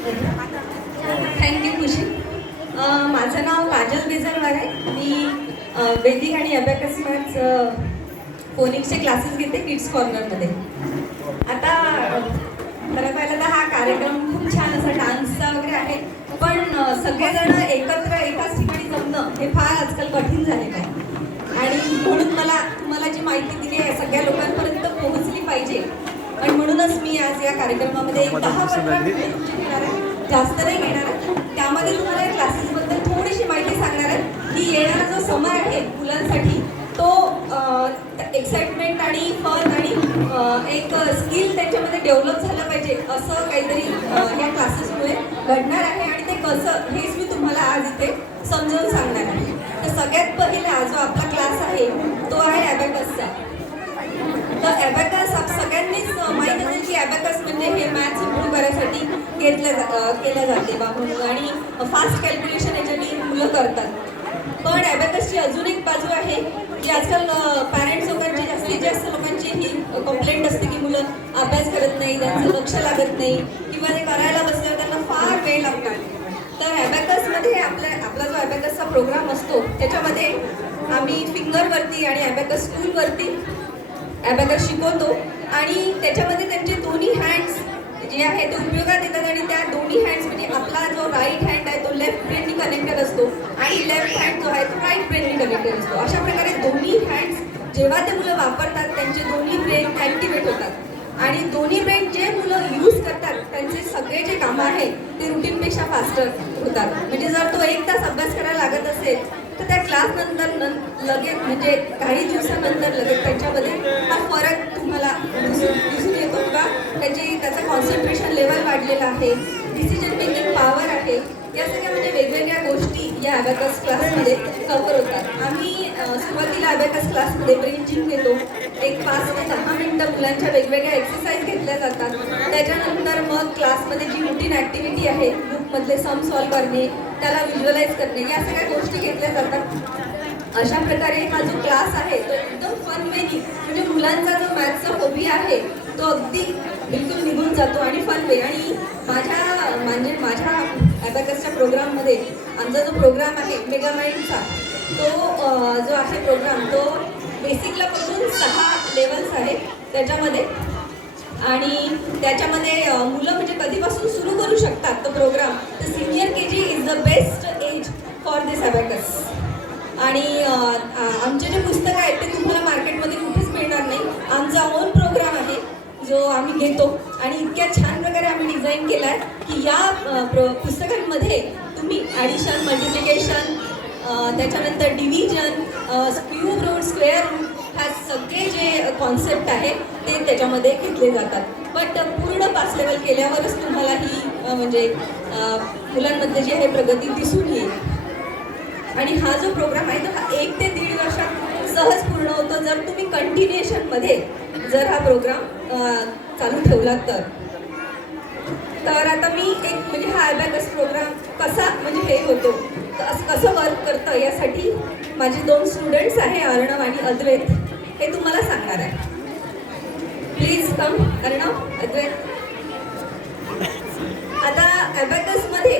Thank you खुशी. माझं नाव काजल बेजरवार आहे. मी वैदिक आणि अबॅकस मॅथ्स फोनिक्सचे क्लासेस घेते किड्स कॉर्नरमध्ये. आता खरं पाहिलं तर हा कार्यक्रम खूप छान असा डान्सचा वगैरे आहे, पण सगळेजण एकत्र एकाच ठिकाणी जमणं हे फार आजकाल कठीण झालेलं आहे. आणि म्हणून मला तुम्हाला जी माहिती दिली आहे सगळ्या लोकांपर्यंत पोहोचली पाहिजे, आणि म्हणूनच मी आज या कार्यक्रमामध्ये 10-15 मिनिटे तुमची घेणार आहे, जास्त नाही घेणार आहे. त्यामध्ये तुम्हाला या क्लासेसबद्दल थोडीशी माहिती सांगणार आहे की येणारा जो समय आहे मुलांसाठी तो एक्साइटमेंट आणि फन आणि एक स्किल त्यांच्यामध्ये डेव्हलप झालं पाहिजे असं काहीतरी या क्लासेसमुळे घडणार आहे. आणि ते कसं हेच मी तुम्हाला आज इथे समजावून सांगणार आहे. तर सगळ्यात पहिला जो आपला क्लास आहे तो आहे ॲबॅकसचा. तर ॲबॅकस सगळ्यांनीच माहीत असेल की ॲबॅकस म्हणजे हे मॅथ्स इम्प्रूव्ह करायसाठी केलं जाते बाबू, आणि फास्ट कॅल्क्युलेशन याच्याने मुलं करतात. पण ॲबॅकसची अजून एक बाजू आहे की आजकाल पॅरेंट्स लोकांची जास्तीत जास्त लोकांची ही कंप्लेंट असते की मुलं अभ्यास करत नाही, त्यांचं लक्ष लागत नाही, किंवा ते करायला बसल्यावर त्यांना फार वेळ लागतो. तर ॲबॅकसमध्ये आपला जो ॲबॅकसचा प्रोग्राम असतो त्याच्यामध्ये आम्ही फिंगरवरती आणि ॲबॅकस स्कूलवरती ॲबॅकस शिकवतो, आणि त्याच्यामध्ये त्यांचे दोन्ही हँड्स जे आहे ते उपयोगात येतात. आणि त्या दोन्ही हँड्स म्हणजे आपला जो राईट हँड आहे तो लेफ्ट ब्रेननी कनेक्टेड असतो आणि लेफ्ट हँड जो आहे तो राईट ब्रेननी कनेक्टेड असतो. अशा प्रकारे दोन्ही हँड्स जेव्हा ते मुलं वापरतात त्यांचे दोन्ही ब्रेन ॲक्टिवेट होतात, आणि दोन्ही ब्रेन जे मुलं यूज करतात त्यांचे सगळे जे कामं आहे ते रुटीनपेक्षा फास्टर होतात. म्हणजे जर तो 1 तास अभ्यास करायला लागत असेल तर त्या क्लासनंतर लगेच म्हणजे काही दिवसानंतर लगेच त्यांच्यामध्ये हा फरक तुम्हाला दिसून येतो का त्याचं कॉन्सन्ट्रेशन लेवल वाढलेलं आहे, डिसिजन मेकिंग पॉवर आहे. या सगळ्या म्हणजे वेगवेगळ्या गोष्टी या ॲबॅकस क्लासमध्ये कव्हर होतात. आम्ही सुरुवातीला ॲबॅकस क्लासमध्ये ब्रेन जिम घेतो. एक 5 ते 10 मिनिटं मुलांच्या वेगवेगळ्या एक्सरसाइज घेतल्या जातात. त्याच्यानंतर मग क्लासमध्ये जी रुटीन ॲक्टिव्हिटी आहे बुकमधले सम सॉल्व करणे, त्याला व्हिज्युअलाइज करणे, या सगळ्या गोष्टी घेतल्या जातात. अशा प्रकारे हा जो क्लास आहे तो एकदम फन वेनी, म्हणजे मुलांचा जो मॅथ्सचा हॉबी आहे तो अगदी बिलकुल निघून जातो आणि फन वे. आणि माझ्या ॲबॅकसच्या प्रोग्राममध्ये आमचा जो प्रोग्राम आहे मेगा माइंडचा तो जो आहे प्रोग्राम तो बेसिकला पासून 6 लेवल्स आहे त्याच्यामध्ये. आणि त्याच्यामध्ये मुलं म्हणजे कधीपासून सुरू करू शकतात तो प्रोग्राम. तर senior KG is the best age for this abacus. आणि आमचे जे पुस्तकं आहेत ते तुम्हाला मार्केटमध्ये कुठेच मिळणार नाही. आमचा ओन प्रोग्राम आहे जो आम्ही घेतो, आणि इतक्या छान प्रकारे आम्ही डिझाईन केला आहे की या पुस्तकांमध्ये तुम्ही ॲडिशन, मल्टिप्लिकेशन, त्याच्यानंतर division, cube root, square root, ह्या सगळे जे कॉन्सेप्ट आहे ते त्याच्यामध्ये घेतले जातात. बट पूर्ण 5 लेवल केल्यावरच तुम्हाला ही म्हणजे मुलांमध्ये जी आहे प्रगती दिसून येईल. आणि हा जो प्रोग्राम आहे तो हा 1 ते 1.5 वर्षात सहज पूर्ण होतो जर तुम्ही कंटिन्युएशनमध्ये जर हा प्रोग्राम चालू ठेवला तर. आता मी एक म्हणजे हा ॲबॅकस प्रोग्राम कसा म्हणजे हे होतो कसं वर्क करतं यासाठी माझे 2 स्टुडंट्स आहे अर्णव आणि अद्वैत, हे तुम्हाला सांगणार आहे. प्लीज कम अर्णव, अद्वैत. आता ॲबॅकसमध्ये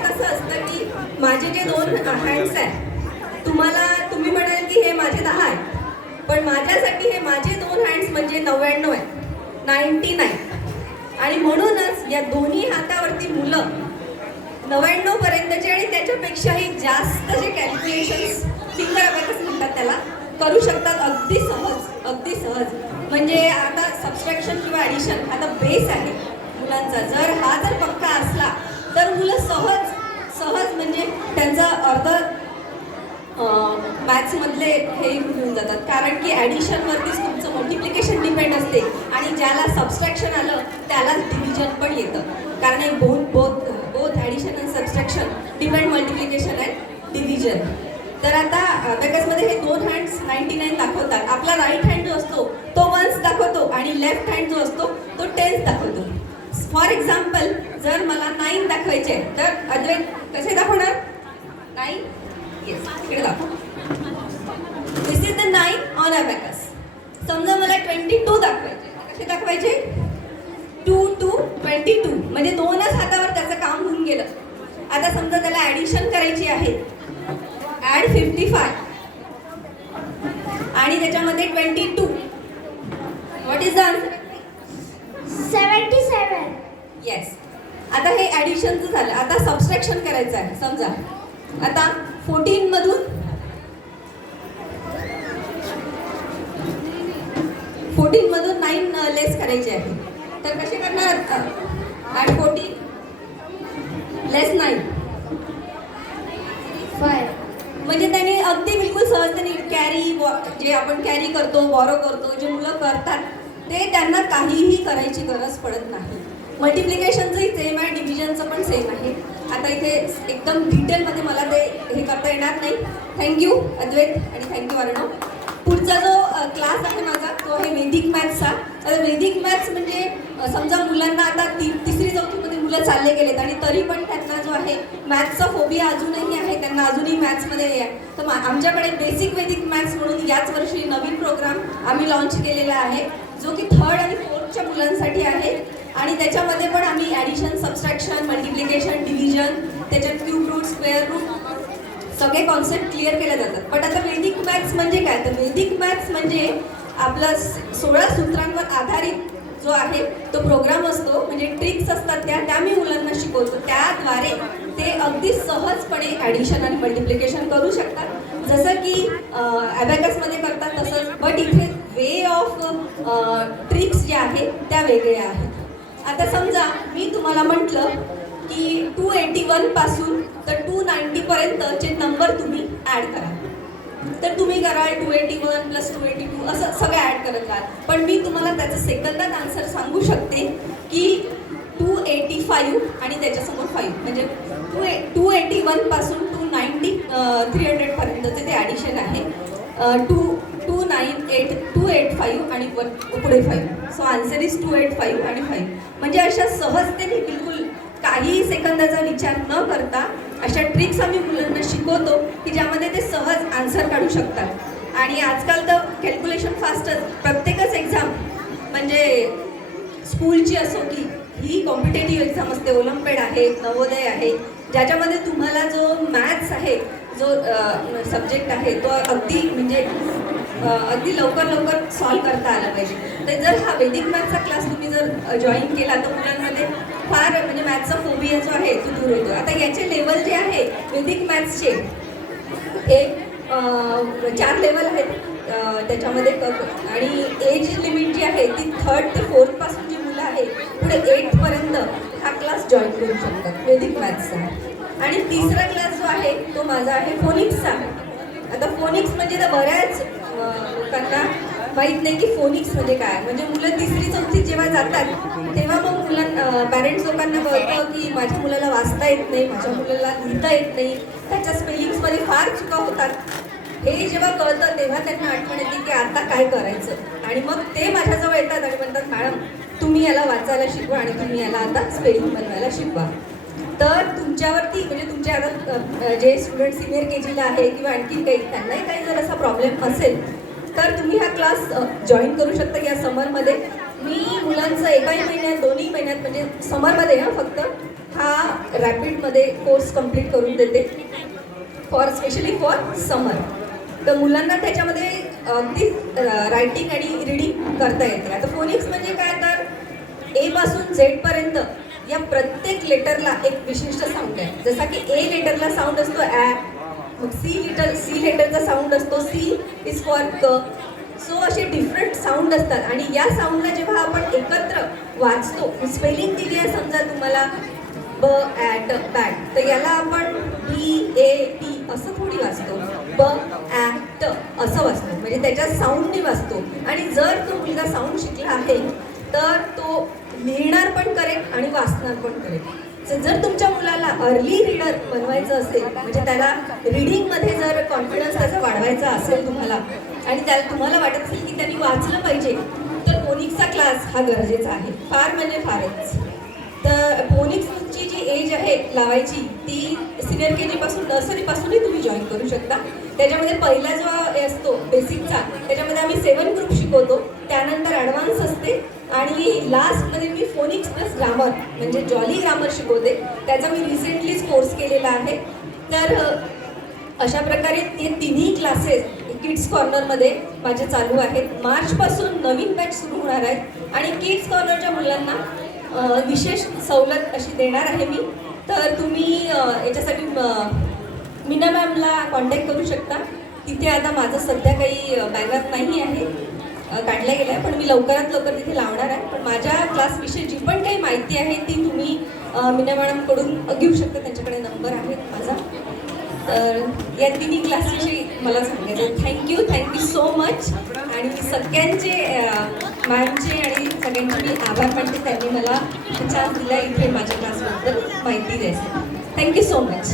कसं असतं की माझे जे 2 हँड्स आहेत तुम्ही म्हणाल की हे माझे 10 आहेत, पण माझ्यासाठी हे माझे 2 हँड्स म्हणजे 99 आहेत, 99. आणि म्हणूनच या दोन्ही हातावरती मुलं 99 पर्यंतचे आणि त्याच्यापेक्षाही जास्त जे कॅल्क्युलेशन्स फिंगर ॲबॅकस म्हणतात त्याला करू शकतात अगदी सहज. म्हणजे आता सबस्ट्रॅक्शन किंवा ॲडिशन आता बेस आहे मुलांचा. जर पक्का असला तर मुलं सहज म्हणजे त्यांचा अर्ध मॅथ्समधले हे घेऊन जातात, कारण की ॲडिशनवरतीच तुमचं मल्टिप्लिकेशन डिपेंड असते, आणि ज्याला सबस्ट्रॅक्शन आलं त्यालाच डिव्हिजन पण येतं, कारण हे बोथ ॲडिशन आणि subtraction depend multiplication and division. तर आता ॲबॅकसमध्ये हे 2 हँड्स 99 दाखवतात. आपला राईट हँड जो असतो तो 1s दाखवतो आणि लेफ्ट हँड जो असतो तो 10s दाखवतो. फॉर एक्झाम्पल जर मला 9 दाखवायचे तर अद्वैत कसे दाखवणार? 9 येस, इकडे दाखव. दिस इज द 9 ऑन ॲबॅकस. समजा मला 22 दाखवायचे, कसे दाखवायचे? 2 to 22 म्हणजे 2च हातावर त्याचं काम होऊन गेलं. आता समजा त्याला ॲडिशन करायची आहे, ॲड 55 आणि त्याच्यामध्ये 22. What is the answer? 77. Yes. आता हे ॲडिशनचं झालं. आता सबस्ट्रॅक्शन करायचं आहे. समजा आता 14 मधून 9 लेस करायचे आहे. तर कसे करणार? ॲड 14 लेस 9. 5. म्हणजे त्यांनी अगदी बिलकुल सहजतेने कॅरी, जे आपण कॅरी करतो, बॉरो करतो, जे मुलं करतात ते त्यांना काहीही करायची गरज पडत नाही. मल्टिप्लिकेशनचंही सेम आहे, डिव्हिजनचं पण सेम आहे. आता इथे एकदम डिटेलमध्ये मला ते हे करता येणार नाही. थँक्यू अद्वैत आणि थँक्यू अर्णव. पुढचा जो क्लास आहे माझा तो आहे वेदिक मॅथ्सचा. आता वेदिक मॅथ्स म्हणजे समजा मुलांना आता तिसरी चौथीमध्ये मुलं चालले गेलेत आणि तरी पण त्यांना जो आहे मॅथ्सचा फोबिया अजूनही आहे, त्यांना अजूनही मॅथ्समध्ये हे आहे. तर आमच्याकडे बेसिक वेदिक मॅथ्स म्हणून याच वर्षी नवीन प्रोग्राम आम्ही लॉन्च केलेला आहे, जो की 3rd आणि 4thच्या मुलांसाठी आहे. आणि त्याच्यामध्ये पण आम्ही ॲडिशन, सबस्ट्रॅक्शन, मल्टिप्लिकेशन, डिव्हिजन, त्याच्यात क्यूब रूट, स्क्वेअर रूट सगळे कॉन्सेप्ट क्लिअर केले जातात. पण आता वेदिक मॅथ्स म्हणजे काय? तर वेदिक मॅथ्स म्हणजे आपला 16 सूत्रांवर आधारित जो आहे तो प्रोग्राम असतो. म्हणजे ट्रिक्स असतात त्या मी मुलांना शिकवतो. त्याद्वारे ते अगदी सहजपणे ॲडिशन आणि मल्टिप्लिकेशन करू शकतात, जसं की ॲबॅकसमध्ये करतात तसंच. बट इथे वे ऑफ ट्रिक्स ज्या आहेत त्या वेगळ्या आहेत. आता समजा मी तुम्हाला म्हटलं की 281 पासून तर 290 पर्यंतचे नंबर तुम्ही ॲड करा. तर तुम्ही कराल 281 + 282 असं सगळं ॲड करत राहाल. पण मी तुम्हाला त्याचं सेकंदात आन्सर सांगू शकते की 285 आणि त्याच्यासमोर 5 म्हणजे 281 पासून 290 300 पर्यंतचे ते ॲडिशन आहे. 285 आणि पुढे 5. सो आन्सर इज 285 आणि 5. म्हणजे अशा सहजतेने बिलकुल काही सेकंदाचा विचार न करता अशा ट्रिक्स आम्ही मुलांना शिकवतो की ज्यामध्ये ते सहज आन्सर काढू शकतात. आणि आजकाल तर कॅल्क्युलेशन फास्टच. प्रत्येकच एक्झाम म्हणजे स्कूलची असो की ही कॉम्पिटेटिव्ह एक्झाम असते, ओलंपियाड आहे, नवोदय आहे, ज्याच्यामध्ये तुम्हाला जो मॅथ्स आहे, जो सब्जेक्ट आहे तो अगदी म्हणजे अगदी लवकर सॉल्व करता आला पाहिजे. तर जर हा वेदिक मॅथ्सचा क्लास तुम्ही जर जॉईन केला तर मुलांमध्ये फार म्हणजे मॅथ्सचा फोबिया जो आहे तो दूर होतो. आता याचे लेवल जे आहे वेदिक मॅथ्सचे हे 4 लेवल आहेत त्याच्यामध्ये. आणि एज लिमिट जी आहे ती 3rd ते 4th पासून जी मुलं आहे पुढे 8th पर्यंत हा क्लास जॉईन करू शकतात वेदिक मॅथ्सचा. आणि तिसरा क्लास जो आहे तो माझा आहे फोनिक्सचा. आता फोनिक्स म्हणजे तर बऱ्याच लोकांना माहीत नाही की फोनिक्स म्हणजे काय. म्हणजे मुलं 3री 4थीत जेव्हा जातात तेव्हा मग पॅरेंट्स लोकांना कळतं की माझ्या मुलाला वाचता येत नाही, माझ्या मुलाला लिहिता येत नाही, त्याच्या स्पेलिंग्समध्ये फार चुका होतात. हे जेव्हा कळतं तेव्हा त्यांना आठवण येते की आता काय करायचं. आणि मग ते माझ्याजवळ येतात आणि म्हणतात मॅडम तुम्ही याला वाचायला शिकवा आणि तुम्ही याला आता स्पेलिंग बनवायला शिकवा. तर तुमच्यावरती म्हणजे तुमच्या आता जे स्टुडंट सिनियर KGला आहे किंवा आणखी काही त्यांनाही काही जर असा प्रॉब्लेम असेल तर तुम्ही हा क्लास जॉईन करू शकता या समरमध्ये. मी मुलांचं एकाही महिन्यात 2ही महिन्यात म्हणजे समरमध्ये फक्त हा रॅपिडमध्ये कोर्स कंप्लीट करून देते स्पेशली फॉर समर. तर मुलांना त्याच्यामध्ये अगदी रायटिंग आणि रीडिंग करता येते. आता फोनिक्स म्हणजे काय तर A पासून Z पर्यंत या प्रत्येक लेटरला एक विशिष्ट साऊंड आहे. जसा की A लेटरला साऊंड असतो ॲ, मग C लेटरचा साऊंड असतो सी इज फॉर क. सो असे डिफरंट साऊंड असतात आणि या साऊंडला जेव्हा आपण एकत्र वाचतो, स्पेलिंग दिली आहे समजा तुम्हाला ब ॲट बॅट, तर याला आपण BAT असं थोडी वाचतो, ब ॲट असं वाचतो. म्हणजे त्याच्या साऊंडने वाचतो. आणि जर तो मुलगा साऊंड शिकला आहे तर तो लिहिणार पण करेक्ट आणि वाचणार पण करेक्ट. जर तुमच्या मुलाला अर्ली रीडर बनवायचं असेल म्हणजे त्याला रीडिंगमध्ये जर कॉन्फिडन्स त्याचा वाढवायचा असेल तुम्हाला आणि त्याला तुम्हाला वाटत असेल की त्यांनी वाचलं पाहिजे तर फोनिक्सचा क्लास हा गरजेचा आहे. फार म्हणजे फारच. तर फोनिक्सची जी एज आहे लावायची ती सिनियर के जीपासून नर्सरीपासूनही तुम्ही जॉईन करू शकता. त्याच्यामध्ये पहिला जो असतो बेसिकचा त्याच्यामध्ये आम्ही 7 ग्रुप शिकवतो, त्यानंतर ॲडव्हान्स असते आणि लास्टमध्ये मी फोनिक्स प्लस ग्रामर म्हणजे जॉली ग्रामर शिकवते. त्याचा मी रिसेंटलीच कोर्स केलेला आहे. तर अशा प्रकारे ते तिन्ही क्लासेस किड्स कॉर्नरमध्ये माझे चालू आहेत. मार्चपासून नवीन बॅच सुरू होणार आहेत आणि किड्स कॉर्नरच्या मुलांना विशेष सवलत अशी देणार आहे मी. तर तुम्ही याच्यासाठी मीना मॅमला कॉन्टॅक्ट करू शकता. तिथे आता माझं सध्या काही बॅकअप नाही आहे, काढला गेला आहे, पण मी लवकरात लवकर तिथे लावणार आहे. पण माझ्या क्लासविषयी जी पण काही माहिती आहे ती तुम्ही मीना मॅडमकडून घेऊ शकता, त्यांच्याकडे नंबर आहे माझा. तर या तिन्ही क्लासविषयी मला सांगायचं. Thank you so much. आणि सगळ्यांचे मॅमचे आणि सगळ्यांचे मी आभार मानते, त्यांनी मला चान्स दिला इथे माझ्या क्लासबद्दल माहिती द्यायचं. Thank you so much.